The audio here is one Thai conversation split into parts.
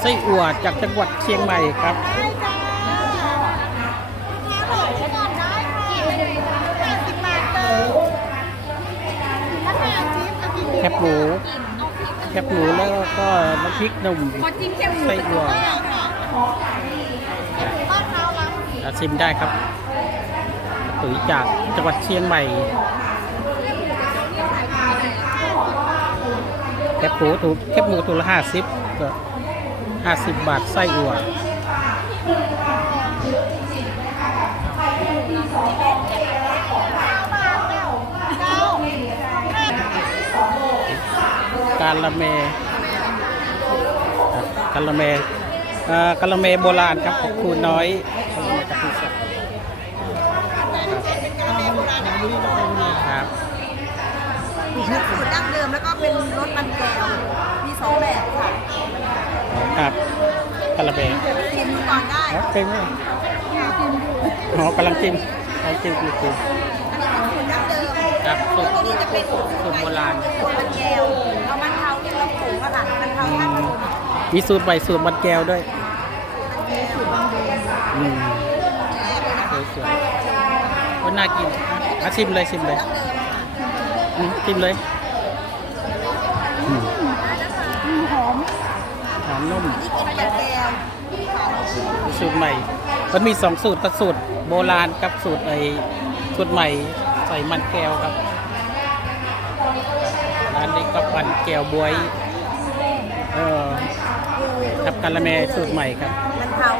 ไส้อั่วจากจังหวัดเชียงใหม่ครับแคบหมูแคบหมูแล้วก็น้ำพริกหนุ่มขอจิ้มแค่หมูไส้อั่วชิมได้ครับตุ๋ยจากจังหวัดเชียงใหม่ แคบหมูถูกแคบหมูตัวละห้าสิบก็ห้าสิบบาทไส้อั่วการละเมกาละเมกาละเมโบราณครับของครูน้อยครับ เดิมแล้วก็เป็นรสมันแก้วมีสองแบบค่ะครับกาละเมชิมดูก่อนได้ครับเป็นไหมอ๋อกำลังจิ้มกำลังจิ้มอยู่จิ้มอันนี้เป็นสูตรดั้งเดิมครับสูตรตัวนี้จะเป็นสูตรโบราณตัวมันแก้วเอามันเทาที่เราปลูกอะค่ะมันเทาท่าตุ่มมีสูตรใบสูตรมันแก้วด้วยสูตรดั้งเดิมอืมสวยๆก็น่ากินอะชิมเลยชิมเลยอืมชิมเลยอืมหอม หอมนุ่มนี่เป็นมันแก้วค่ะเราปลูกสูตรใหม่ มันมีสองสูตรกับสูตรโบราณกับสูตรไอสูตรใหม่ใส่มันแก้วครับร้านนี้ก็มันแก้วบวยเออครับกาละแมสูตรใหม่ครับ มันเทา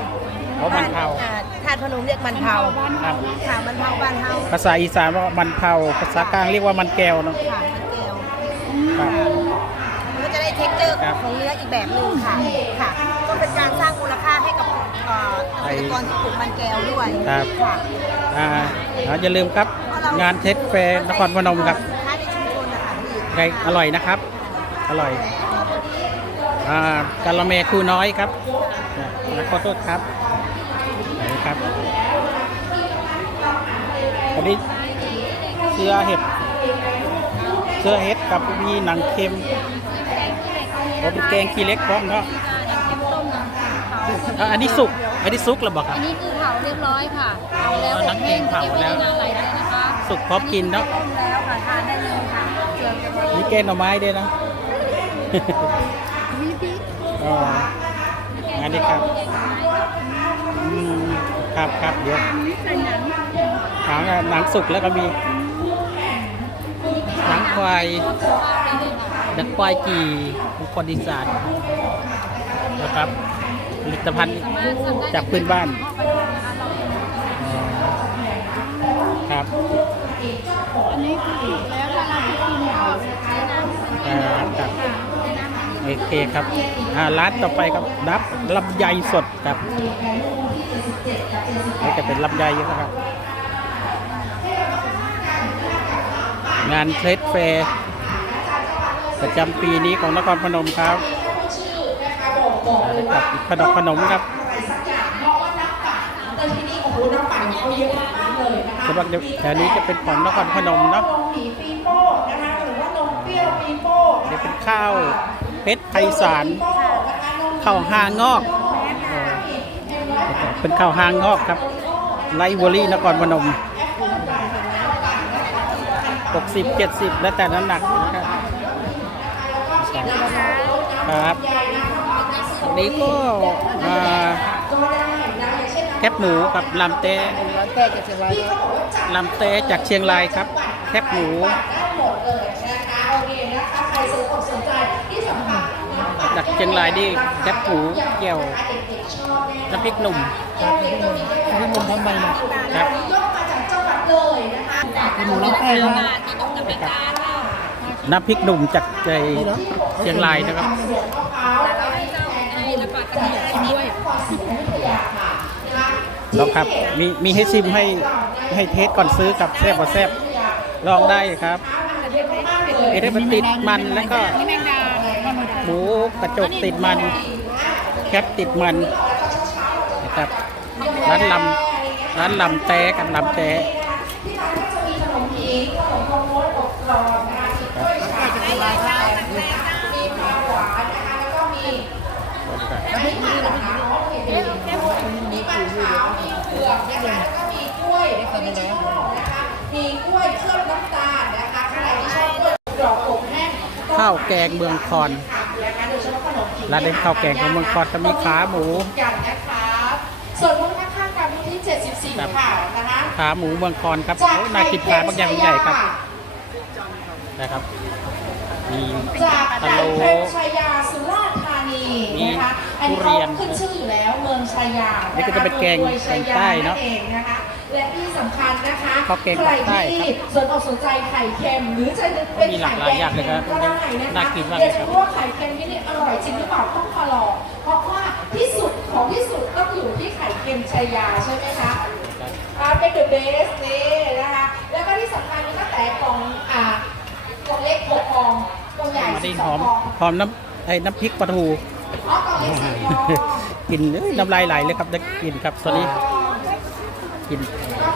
อ๋อมันเทาอ่ทานพนมเรียกมันเทาครับค่ะมันเทาบ้านเทาภาษาอีสานว่ามันเผาภาษากลางเรียกว่ามันแก้วเนาะ ค่ะมันแก้ว ครับ มันก็จะได้เท็กเจอร์ ครับ ของเนื้ออีกแบบหนึ่งค่ะค่ะ ก็เป็นการสร้างมูลค่าให้กับเอ่อเกษตรกรที่ปลูกมันแก้วด้วยครับ ค่ะอ่าอ่าอย่าลืมครับ งานเทสแฟร์นครพนมครับสินค้าในชุมชนนะคะพี่ไงอร่อยนะครับ อร่อยอ่ากาละแมครูน้อยครับอ่าขอโทษครับนี่ครับอันนี้เสื้อเห็ดเสื้อเห็ดกับมีหนังเค็ม โอ้เป็นแกงขี้เล็กพร้อมเนาะอะอันนี้สุก อันนี้สุกแล้วบอกครัอับนนี้คือเผาเรียบร้อยค่ะเผาแล้วอ๋อน้ำเองเผาแล้ว ก็บไนานไหลเลยนะคะสุกพร้อมกินเนาะต้มแล้วค่ะทานได้เลยค่ะเกลือจะมามีแกงหน่อไม้ด้วยนะมีพริกอ๋ออันนี้ครับอืมครับครับเดี๋ยวมีใส่หนังหางหนังสุกแล้วก็มีหนังควายห นังควายจีของคนอีสานนะครับผลิตภัณฑ์จากพื้นบ้านครับอันนี้คือแล้วถ้าเราไปกินเอาใช้น้ำอ่าครับโอเคครับอ่าร้านต่อไปครับนับลำไยสดครับนี่จะเป็นลำไยเยอะครับ งานเทรดแฟร์ ประจำปีนี้ของนครพนมครับกับขนมขนมครับสำหรับแถวนี้จะเป็นของนครพนมเนาะผีปีโป้นะคะหรือว่านมเปรี้ยวปีโป้เดี๋ยวเป็นข้าวเพชรไพศาลข้าวหางอกเออเป็นข้าวหางอกครับไลฟ์วอรี่นครพนม 60 70 แล้วแต่น้ำหนักนะครับ ครับอันนี้ก็อ่าแคบหมูกับลำเต้ร้านแก้จะเชียงรายลำเต้จากเชียงรายครับ แคบหมูจากเชียงรายนี่แคบหมูเกี่ยวน้ำพริกหนุ่มพี่มุมทำไมเนี่ยครับเป็นหมูน้ำแป้งนะน้ำพริกหนุ่มจากใจ เชียงรายนะครับแล้วครับมีมีให้ซิมให้ให้เทสก่อนซื้อกับแซ่บกว่าแซ่บลองได้ครับเอเดมันติดมันแล้วก็นี่แมงดาธรรมดาหมูกระจกติดมัน แคปติดมันนะครับร้านลำร้านลำแต้กับลำแต้ ไม่ค่ะนะคะเห็นมีมันขาว มีเผือกนะคะ แล้วก็มีกล้วยมีริจินอลนะคะ มีกล้วยเชื่อมน้ำตาลนะคะใครที่ชอบกล้วยกรอบอบแห้งข้าวแกงเมืองคอนร้านเด็กข้าวแกงของเมืองคอนจะมีขาหมูกันนะคะส่วนลข้าคากันที่ 74ค่ะนะคะขาหมูเมืองคอนครับนากินขาบางอย่างใหญ่ครับนะครับมีตะโลชายาสุรา ษฎร์ธานีนะคะ อันนี้ทุเรีเขายนขึ้นชื่ออยู่แล้วเมืองชัยยานี่ก็จะเป็นแกงมือรวยชัยยาแกงใต้เนอะเองนะคะ และที่สำคัญนะคะข้าวแกงใครปากใต้ที่ครับสนอกสนใจไข่เค็มหรือจะเป็นมีหลาไข่กหลายแดอย่างงเลยครับก็ได้นะคะน่ากินมากอยากเลยคจะรับรู้ว่าไข่เค็มที่นี่อร่อยจริงหรือเปล่าต้องมาลองเพราะว่าที่สุดของที่สุดต้องอยู่ที่ไข่เค็มชัยยาใช่ไหมคะอ่าเป็นเดอะเบสนี่นะคะ แล้วก็ที่สำคัญมีตั้งแต่กล่องอ่ากล่องเล็กหกฟองกล่องใหญ่มาสิดิบหสอองมฟองหอมน้ำไอ้น้ำพริกปลาทูอ๋อ กล่องเล็กสี่ฟองกินเอ้ยน้ำลายไหลเลยครับได้กินครับตอนนี้กิน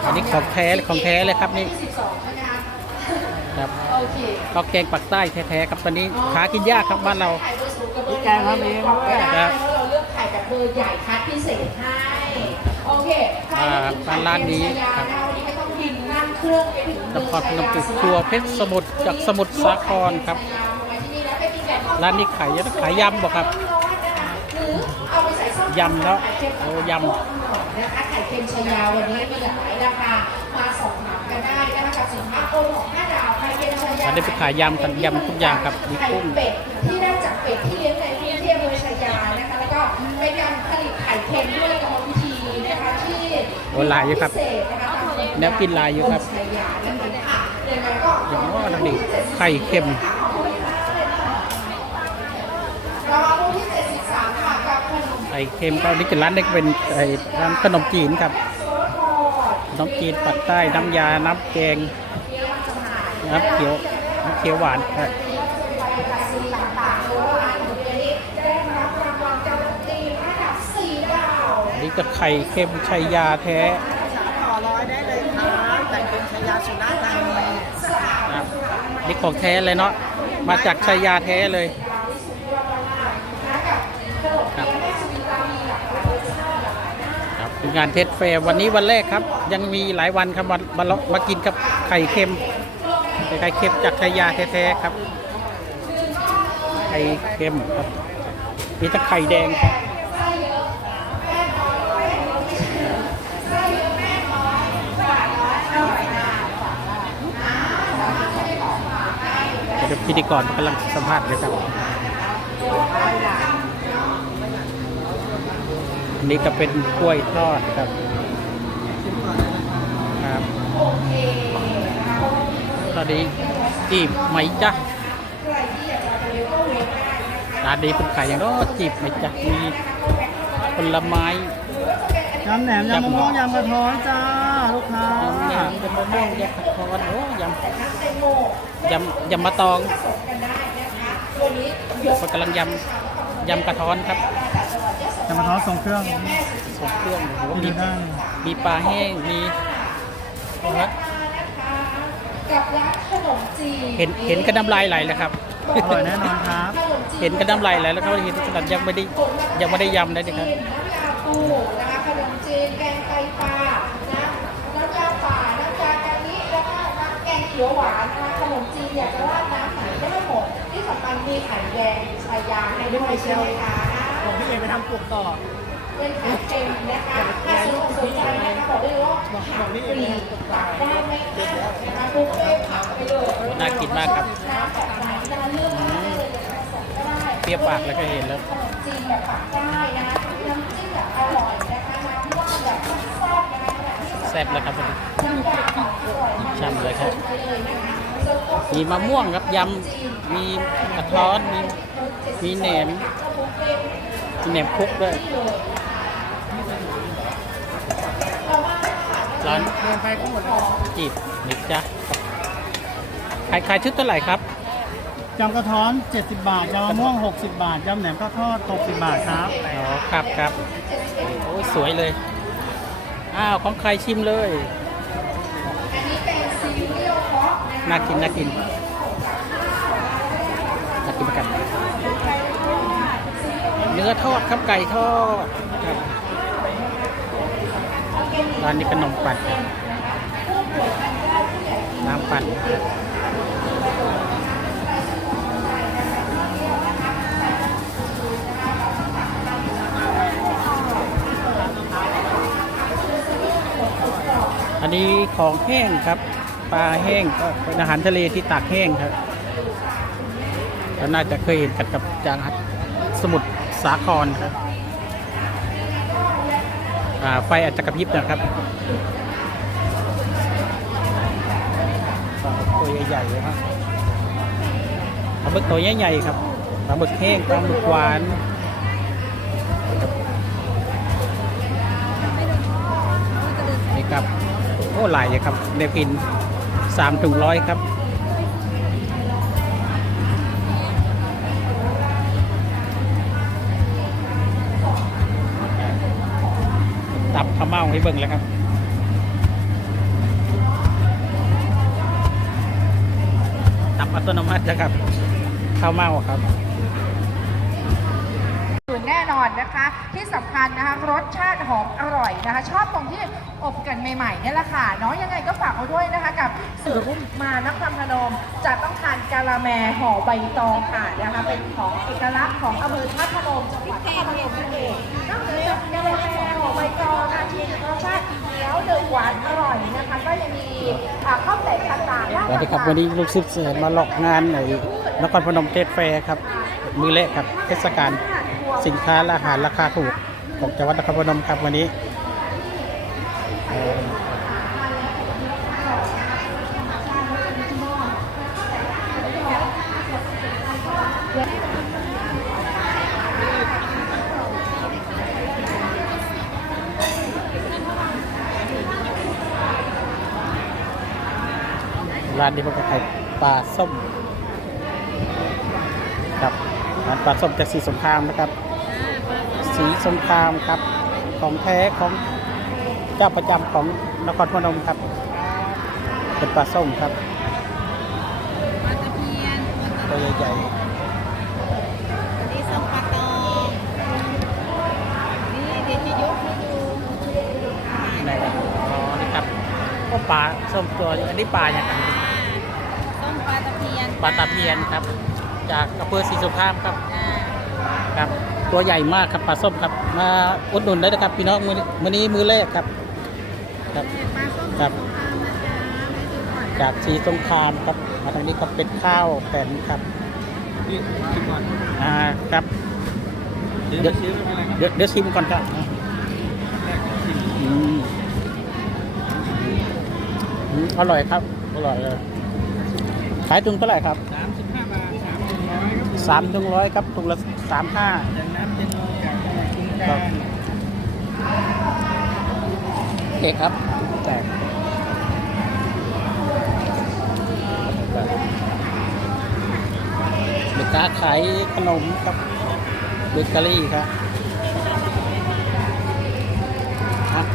อันนี้ของแท้เลยของแท้เลยครับนี่ที่สิบสองใช่ไหมคะครับโอเคข้าวแกงปักใต้แท้ๆครับตอนนี้หากินยากครับบ้านเราไข่เบอร์ศูนย์กับเบอร์แกงทำเองเพราะครับเราเลือกไข่แบบเบอร์ใหญ่คัดพิเศษให้โอเคใครอ่าที่ถึงร้านนี้ไข่เค็มชายานะคะวันนี้ไม่ต้องบินนั่งเครื่องไปถึงนครพนมติดครัวเพชรสมุทรจากสมุทรสาครครับร้านนี้ขายเยอะนะขายยำบ่ครับ ยำแล้วโอ้ยำนะคะไข่เค็มชายาวันนี้มีหลากหลายราคามาสอบถามกันได้นะคะกับสินค้าโอของห้าดาวไข่เค็มชายาอันนี้ไปขายยำกันยำทุกอย่างครับมีไข่กุ้งเป็ดที่ได้จากเป็ดที่เลี้ยงในพื้นที่อำเภอชายานะคะแล้วก็เป็นการผลิตไข่เค็มด้วยกรรมวิธีนะคะที่โอ้หลายอยู่ครับพิเศษนะคะแนวกินหลายอยู่ครับชายานั่นเองค่ะยังไงก็อย่างว่านักดิไข่เค็ม เรามาดูที่73ค่ะกับขนม ไข่เค็มก็นี่คือร้านนี้เป็นไอ้ร้านขนมจีนครับโซทอดขนมจีนปักใต้น้ำยาน้ำแกงน้ำเขียวน้ำเขียวหวานครับสีต่างๆหรือว่าร้านของเดือนนี้ได้รับรางวัลการันตีระดับ4ดาวอันนี้ก็ไข่เค็มชัยยาแท้ต่อร้อยได้เลยค่ะแต่งเป็นชายาสุราษฎร์ธานีครับนี่ของแท้เลยเนาะมาจากชัยยาแท้เลยครับครับเป็น งานเทสแฟร์วันนี้วันแรกครับ ยังมีหลายวันครับมามามากินกับไข่เค็มไข่เค็มจากชัยยาแท้ๆครับ ไข่เค็มครับมีแต่ไข่แดงครับพิธีกรกำลังสัมภาษณ์เลยครับ นนี้ก็เป็นกล้วยทอดครับครับตอนนี้จีบไหมจ๊ะร้านนี้เป็นขายอย่างรอจีบไหมจ๊ะมีผลไม้ยำแหนมยำมะม่วงยำกระท้อนจ้าลูกค้ายำแหนมเป็นมะม่วงยำกระท้อนโอ้ยำยำยำมะตองมันกำลังยำยำกระท้อนครับ ยำกระท้อนทรงเครื่องส่งเครื่องโอ้โหมีมีได้มีปลาแห้ง มีนะกับร้านขนมจีนเห็นเห็นกระน้ำลายไหลแล้วครับ อร่อยแน่นอนครับขนมจีนเห็นกระน้ำลายไหลแล้วก็เห็นขนาดยังไม่ได้ยังไม่ได้ยำเลยนะครับ น้ำยาปูนะคะขนมจีนแกงไตปลานะน้ำยาป่าน้ำยากะทิแล้วก็น้ำแกงเขียวหวานนะคะขนมจีนอยากจะราดน้ำไหนก็ได้หมดที่สำคัญมีไข่แดงชายาให้ด้วยใช่ไหมคะ ผมพี่เอไปทำปลูกต่อเป็นไข่เค็มนะคะถ้าสนใจนะคะบอกได้เลยว่าผักฟรีตักได้ไม่อั้นนะคะบุฟเฟ่ต์ผักไปเลยน่ากินมากครับน้ำแบบไหนจะเลือกได้เลยจะผสมก็ได้เปรี้ยวปากแล้วก็เห็นแล้ว ขนมจีนแบบปักใต้นะคะน้ำจิ้มแบบอร่อยนะคะน้ำว่าแบบแซ่บนะคะขณะที่แซ่บแล้วครับน้ำยาของอร่อยมากช่ำเลยครับ ไปเลยนะคะส่วนผสมีมะม่วงครับยำมีกระท้อนมีมีแหนมบุฟเฟ่ต์มี แหนมคลุกด้วย ร้านเดินไปก็หมดแล้วจีบนิดจ้ะขายขายชุดเท่าไหร่ครับยำกระท้อน 70 บาทยำมะม่วง 60 บาทยำแหนมข้าวทอด 60 บาทครับ อ๋อ ครับครับโอ้ยสวยเลย อ้าว ของใครชิมเลยอันนี้เป็นซีเรียลพ็อกนะคะน่ากิน น่ากิน น่ากินกันเนื้อทอดครับไก่ทอดร้านนี้ขนมปั่นน้ำปั่นอันนี้ของแห้งครับ ปลาแห้งก็เป็นอาหารทะเลที่ตากแห้งครับก็น่าจะเคยเห็นกันกับจานสมุทร สาครครับไฟอาจจะกระพริบนะครับตัวใหญ่ๆเลยครับปลาหมึกตัวใหญ่ๆครับปลาหมึกแห้งปลาหมึกหวานนี่ครับโอ้หลายเลยครับเนพินสามถึงร้อยครับ ตับข้าวเม่าให้เบิ่งแล้วครับตับอัตโนมัตินะครับข้าวเม่าครับอื่นแน่นอนนะคะที่สำคัญนะคะรสชาติหอมอร่อยนะคะ ชอบตรงที่อบกันใหม่ๆนี่แหละค่ะเนาะยังไงก็ฝากเอาด้วยนะคะ กับสื่อรุ่มมานครพนมจะต้องทานกาละแมห่อใบตองค่ะนะคะเป็นของเอกลักษณ์ของอำเภอท่าพนมจังหวัดนครพนมนั่นเองนอกจากจะกาละแมห่อ ใบตองนะที่รสชาติเหนียวเดือดหวานอร่อยนะคะ ก็ยังมีอ่าข้าวแต่ต่างๆสวัสดีครับวันนี้ลูกศิษย์เอ่อมาหลอกงานในนครพนมเทศแฟร์ครับ มือแรกครับเทศกาลสินค้าและอาหารราคาถูกของจังหวัดนครพนมครับวันนี้ ร้านนี้มันก็ขายปลาส้มครับร้านปลาส้มจากสีสงครามนะครับ สีสงครามครับ ของแท้ของเจ้าประจำของนครพนมครับ เป็นปลาส้มครับปลาตะเพียนตัวใหญ่อันนี้ส้มปลาตองนี่เดี๋ยวจะยกให้ดูๆนะครับอ๋อนี่ครับโอ้ปลาส้มตัวอันนี้ปลาอย่างไร ส้มปลาตะเพียน ปลาตะเพียนครับ จากอำเภอศรีสงครามครับอ่าครับ ตัวใหญ่มากครับปลาส้มครับ มาอุดหนุนได้นะครับ พี่น้องมือนี้มื้อนี้มือแรกครับ ครับปลาส้มครับตามนะจ๊ะไม่ซื้อก่อนจากสีสงครามครับมาทางนี้ก็เป็นข้าวแผ่นครับอ่าครับเดี๋ยวเดี๋ยวเดี๋ยวชิมก่อนครับอืมอืมอร่อยครับ อร่อยเลย ขายถุงเท่าไหร่ครับสามถุงร้อยครับถุงละสามห้าครับโอเคครับแตกเด็กค้าขายขนมครับเบเกอรี่ครับครับ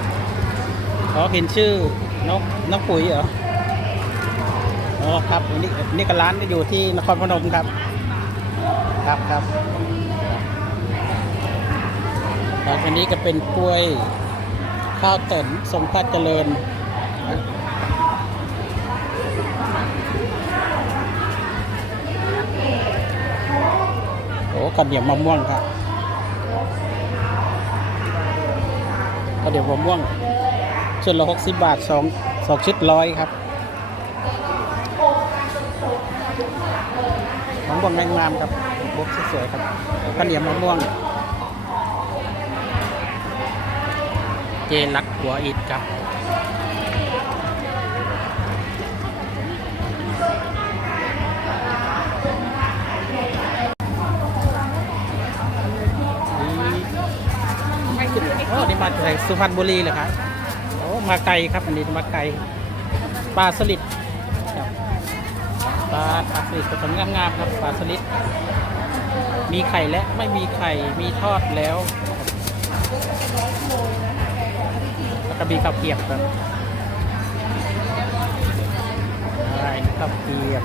เขาเห็นชื่อน้องน้องปุ๋ยเหรอ อ๋อครับอันนี่นี่ก็ร้านอยู่ที่นครพนมครับ ครับครับแล้วอันนี้ก็เป็นกล้วยข้าวติ๋นทรงพระเจริญโอ้กระเดียวมะม่วงครับกระเดียวมะม่วงชุดละหกสิบบาทสองสองชุดร้อยครับ มะม่วงงามๆครับบกสวยๆครับข้าวเหนียวมะม่วง เจลักหัวอิดครับนี่โอ้นี่มาจากสุพรรณบุรีเลยครับโอ้มาไกลครับอันนี้มาไกลปลาสลิด ปลาปลาสลิดผสมงามๆครับปลาสลิดมีไข่และไม่มีไข่มีทอดแล้วแล้วก็มีข้าวเกรียบครับใช่ข้าวเกรียบ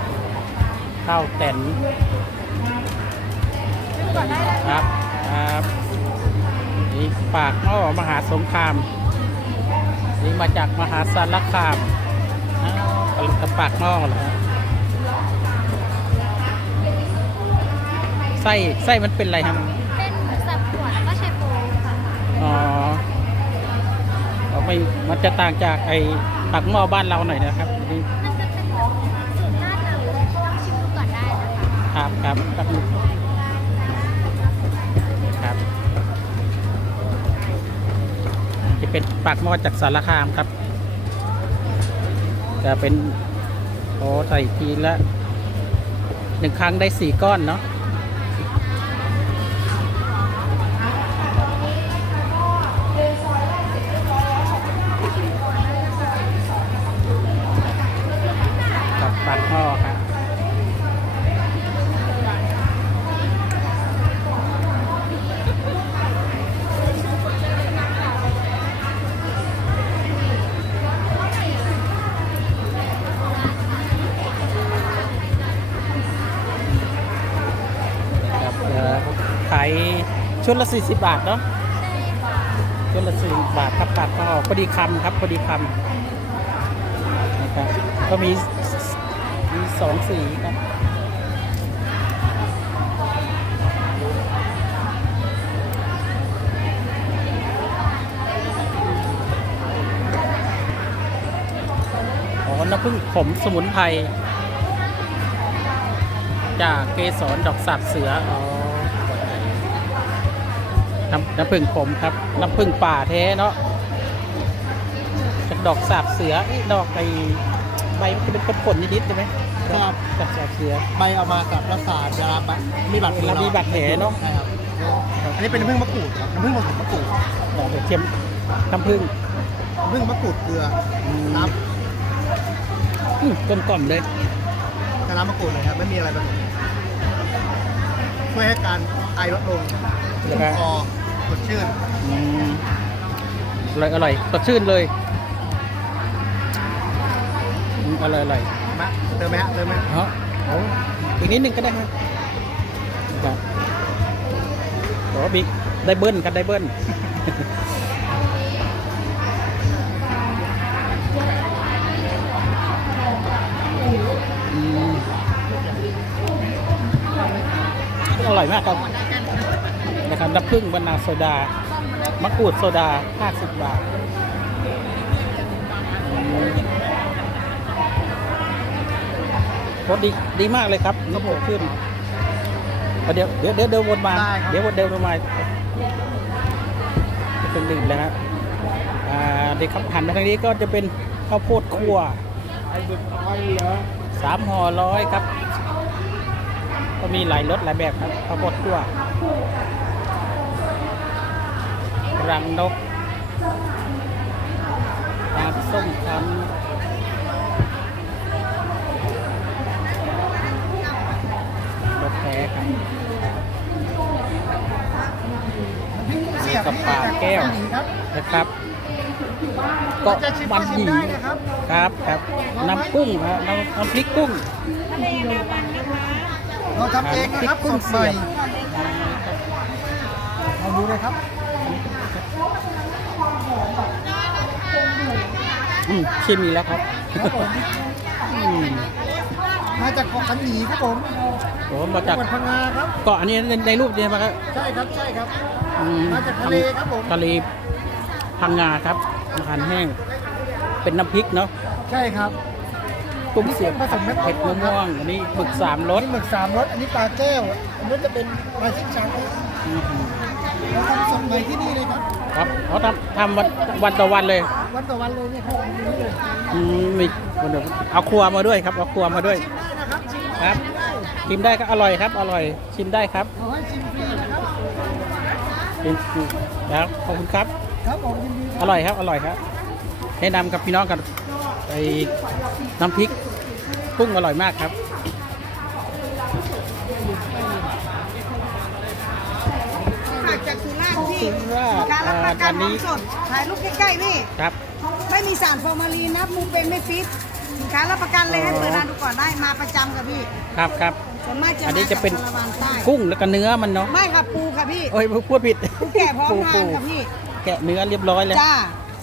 ข้าวแต่นครับครับนี่ปากหม้อมหาสงครามนี่มาจากมหาสารคามกระปากหม้อเหรอ ไส้ไส้มันเป็นอะไรครับเป็นหมูสับขวดแล้วก็ไชโปค่ะอ๋อเอาไม่มันจะต่างจากไอ้ปากหม้อบ้านเราหน่อยนะครับนี่มันจะเป็นแบบหน้าตาเลยชิมดูก่อนได้นะคะครับครับครับครับจะเป็นปากหม้อจากสารคามครับ จะเป็นโอ้ใส่ทีละหนึ่งครั้งได้สี่ก้อนเนาะ ชุดละ 40 บาทเนาะชุดละ40บาทครับตัดก็พอดีคำครับพอดีคำนะครับก็มีมีสองสีครับอ๋อน้ำผึ้งขมสมุนไพรจากเกสรดอกสับเสืออ๋อ น้ำน้ำผึ้งขมครับ น้ำผึ้งป่าแท้เนาะจากดอกสาบเสือเอ๊ะดอกไอใบมันจะเป็นผลๆนิดๆใช่ไหมครับจากสาบเสือ ใบเอามากับรักษาเวลาบะมีบาดแผลเวลามีบาดแผลเนอะ ใช่ครับอันนี้เป็นน้ำผึ้งมะกรูดครับน้ำผึ้งผสมมะกรูดดอกกระเทียมน้ำผึ้งน้ำผึ้งมะกรูดเกลือน้อื้อกลมกล่อมเลยำแต่น้ำมะกรูดเลยครับไม่มีอะไรผสมช่วยให้การไอลดลงแล้วก็คอส ดชื่นอืมอร่อยอร่อยสดชื่นเลยอืมอร่อยอร่อยมะเติมไหมฮะเติมไหมฮะเนาะเอาอีกนิดนึงก็ได้ครับครับโอ้บิ๊กได้เบิ้ลครับได้เบิ้ลอืมอร่อยมากครับ นะครับน้ำผึ้งบรรณาโซดามะกรูดโซดา 50 บาทอืมรสดีดีมากเลยครับน้ำผึ้งขึ้นเดี๋ยวเดี๋ยวเดี๋ยวเดินวนมา เดี๋ยววนเดินวนมาเป็นดื่มเลยฮะอ่าเด็กครับหันมาทางนี้ก็จะเป็นข้าวโพดคั่วสามห่อร้อยครับ ก็มีหลายรสหลายแบบครับข้าวโพดคั่ว รังนกตาลส้มคั้นรสแท้ครับมีกับปลาแก้วนะครับก็จะชิมมันก็ชิหมยีได้นะครับครับครับน้ำกุ้งครับน้ำน้ำพริกกุ้งเราทำเองนะครับพริกกุ้สงดเสีใหม่ยบลองดูเลยครับ อืมชิมอีกแล้วครับครับผมอืมมาจากเกาะขันหนีครับผมโอ้มาจากจังหวัดพังงาครับ เกาะอันนี้ในในรูปใช่ไหมครับใช่ครับใช่ครับ อืมาจากทะเลครับผม ทะเลพังงาครับอาหารแห้ง เป็นน้ำพริกเนาะ ใช่ครับ กุ้งเสียบผสมเม็ดเผ็ดมะม่วงอันนี้หมึกสามรอัสนนี้หมึกสามรสอันนี้ปลาแก้วอันนี้จะเป็นปลาชิ้นชังอืมเราทำสดใหม่ที่นี่เลยครับครับเขาทำทำวันวันต่อวันเลย วันต่อวันเลยเนี่ยครับอันนี้เลยอืมมีวันเดียวเอาครัวมาด้วยครับเอาครัวมาด้วยชิมได้นะครับชิมครับชิมได้ก็อร่อยครับ อร่อยชิมได้ครับขอให้ชิมฟรีนะครับชิมครับขอบคุณครับครับผมยินดีอร่อยครับอร่อยครับแนะนำกับพี่น้องกันไอ้น้ำพริก กุ้งอร่อยมากครับฝากจากสุราษฎร์พี่สุราษฎร์การรับประกันอ่าอันนี้ของสดถ่ายรูปใกล้ๆพี่ ครับ ไม่มีสารฟอร์มาลีนนะมูเป็นไม่ฟิตสินค้ารับประกันเลยให้อ๋อเปิดร้านดูก่อนได้มาประจำกับพี่ ครับครับส่วนมากจะอันนี้มาจะเป็นจากชลวานใต้กุ้งแล้วก็เนื้อมันเนาะ ไม่ค่ะปูค่ะพี่ โอ้ยพูดผิดปูแก่พร้อมทานปูค่ะพี่ แกะเนื้อเรียบร้อยเลยจ้า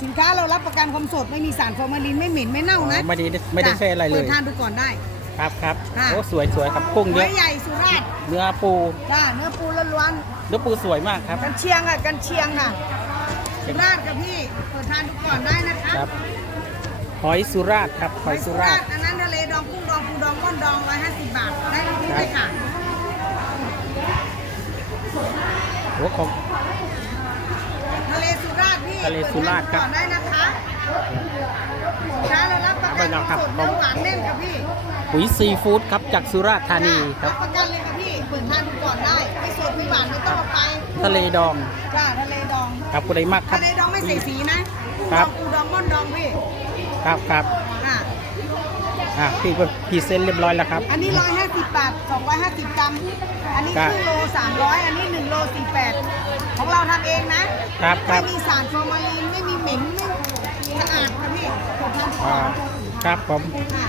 สินค้าเรารับประกันความสดไม่มีสารฟอร์มาลีนไม่เหม็นไม่เน่านะอ๋อไม่ได้ไม่ได้จ้ใช่อะไรเลเปิยดทานดูก่อนได้ ครับครับค่ะ โอ้สวยสวยครับกุ้งเยเนื้อะอใหญ่สุราษฎร์เนื้อปูจ้าเนื้อปูล้วนเนื้อปูสวยมากครับ ๆกันเชียงอะกันเชียงค่ะสุราษฎร์กับพี่เปิดทานดูก่อนได้นะคะครับหอยสุราษฎร์ครับหอยสุราษฎร์อันนั้นทะเลดองกุ้งดองปูดองก้นดองร้อยห้าสิบบาทได้ทุกเลยค่ะโอ้ของ ทะเลสุราษฎร์พี่ทะเลสุราษฎร์ครับก่อนได้นะคะช้าเรารับประกันเอาไปเอาครับสดน้ำหวานแน่นค่ะพี่ปุ๋ยซีฟู้ดครับจากสุราษฎร์ธานีครัรับบประกันเลยค่ะพี่เปิดทานดูก่อนได้ไม่สดไม่หวานไม่ต้องเอาไปทะเลดองจ้าทะเลดองครับกูได้มากครัทะบเลดองไม่ใส่สีนะกุ้งคดรัอบงปูดองก้นดองพี่ครับครับ อะอะพี่ก็พรีเซนต์เรียบร้อยแล้วครับ อันนี้ร้อยห้าสิบบาทสองร้อยห้าสิบกรัม อันนี้ครับครึ่งโลสามร้อยอันนี้หนึ่งโลสี่แปดของเราทำเองนะ ครับครัไม่บมีสารฟอร์มาลีนไม่มีเหม็นไม่สะอาดค่ะพี่เปิดทานดูก่อ่าอนครับผมอะ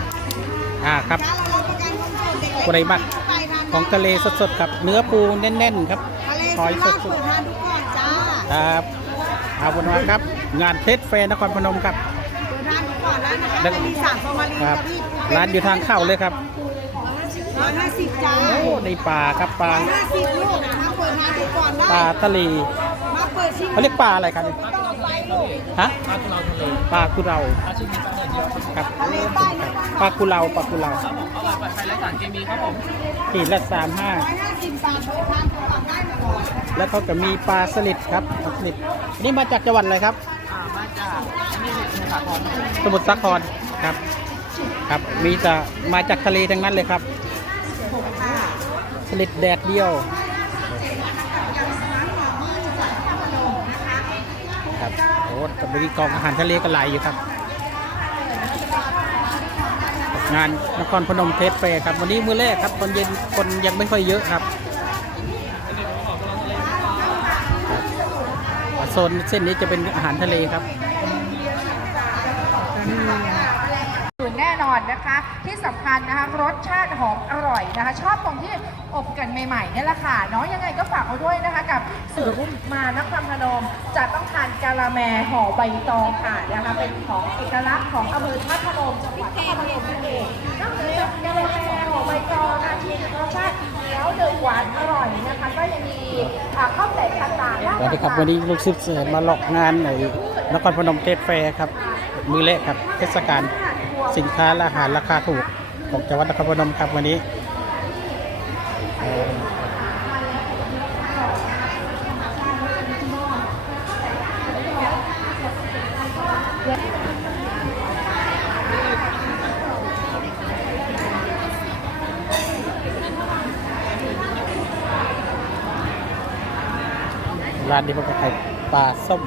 อ่าครับถ้าเรารับประกันความสดเด็กเล็กปริมาณไปทานของทะเลสดๆครับเนื้อปูแน่นๆครับทะเลหสุอยสราษฎร์ดเปิดทานดูก่อนจ้าๆครับเอาบนมาครับ งานเทสแฟร์นครพนมครับ เปิดทานดูก่อนแล้วนะคะแล้วไม่มีสารฟอร์มาลีนครับค่ะพี่ ร้านอยู่ทางเข้าเลยครับร้อยห้าสิบจ้าโอ้ในป่าครับปลาร้อยห้าสิบลูกนะคะเปิดทานดูก่อนได้ปลาทะเลมาเปิดชิมเขาเรียกปลาอะไรครับต้องเอาไปลูกฮะปลากุเราครับทะเลใต้นี่ปลากุเราปลากุเราขีดละสามห้าร้อยห้าสิบบาทเปิดทานดูก่อนได้มาก่อนแล้วเขาก็มีปลาสลิดครับปลาสลิดนี่มาจากจังหวัดอะไรครับสมุทรสาครครับ ครับ มีแต่มาจากทะเลทั้งนั้นเลยครับสลิดแดดเดียวครับโอ้แต่มีกองอาหารทะเลก็ไหลอยู่ครับ งานนครพนมเทสเฟร์ครับ วันนี้มื้อแรกครับตอนเย็นคนยังไม่ค่อยเยอะครับโซนเส้นนี้จะเป็นอาหารทะเลครับ อื่นแนะคะ ที่สำคัญนะคะรสชาติหอมอร่อยนะคะ ชอบตรงที่อบกันใหม่ๆเนี่ยแหละค่ะเนาะยังไงก็ฝากเอาด้วยนะคะกับสื่อรุ่มมานครพนมจะต้องทานกาละแมห่อใบตองค่ะนะคะเป็นของเอกลักษณ์ของอำเภอท่าพนมจังหวัดนครพนมนั่นเองนอกจากกาละแมห่อใบตองนะที่รสชาติเหนียวเดือดหวานอร่อยนะคะก็ยังมีอ่าข้าวแต่ต่างๆสวัสดีครับวันนี้ลูกศิษย์เสือมาหลอกงานในนครพนมเทสแฟร์ครับมือแรกครับเทศกาล สินค้าและอาหารราคาถูกของจังหวัดนครพนมครับวันนี้ร้านนี้ผมก็ขายปลาส้ม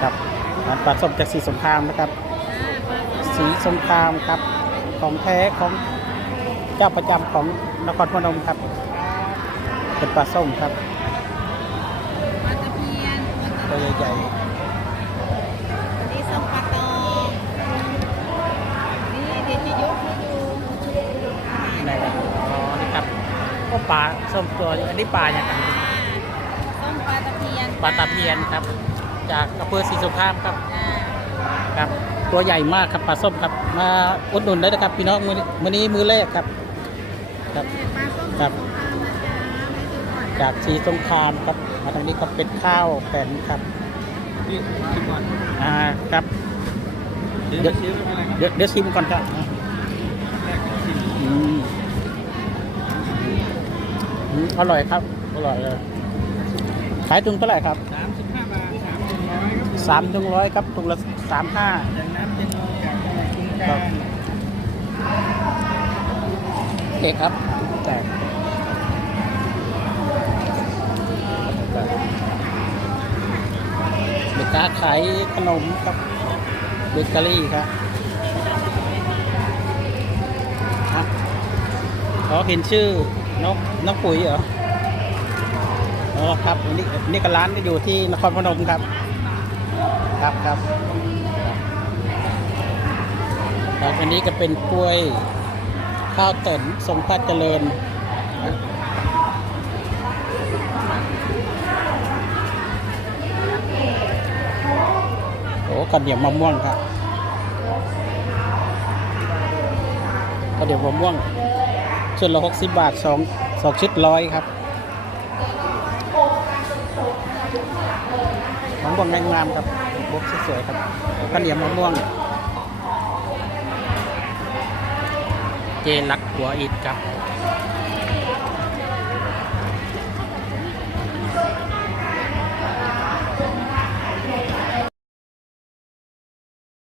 ครับร้านปลาส้มจากสีสงครามนะครับ สีสงครามครับ ของแท้ของเจ้าประจำของนครพนมครับเป็นปลาส้มครับปลาตะเพียนตัวใหญ่นี่ส้มปลาตองนี่เดี๋ยวจะยกให้ดูๆในอ๋อนี่ครับก็ปลาส้มตัวอันนี้ปลาเนี่ยครับส้มปลาตะเพียนปลาตะเพียนครับ จากอำเภอศรีสงครามครับอ่าครับ ตัวใหญ่มากครับปลาส้มครับ มาอุดหนุนได้นะครับ พี่น้องมื้อนี้มื้อนี้มื้อแรกครับ ครับปลาส้มครับปลามาจ้าไม่ถึงก่อนจากสีสงครามครับมาทางนี้ก็เป็นข้าวแผ่นครับอ่าครับ เดี๋ยวเดี๋ยวเดี๋ยวชิมก่อนครับอืมอืมอร่อยครับ อร่อยเลย ขายถุงเท่าไหร่ครับสามถุงร้อยครับถุงละ สามห้าครับโอเคครับแตกเด็กค้าขายขนมครับเบเกอรี่ครับอะขอเห็นชื่อน้องน้องปุ๋ยเหรออ๋อครับอันนี้อันนี่ก็ร้านก็อยู่ที่นครพนมครับ ครับครับ แล้วอันนี้ก็เป็นกล้วยข้าวตนทรงพระเจริญโอ้กระเดียวมะม่วงครับกระเดียวมะม่วงชุดละหกสิบบาทสองสองชุดร้อยครับมะม่วงงามครับบกสวยๆครับกระเดียวมะม่วง เจรักหัวอิดครับ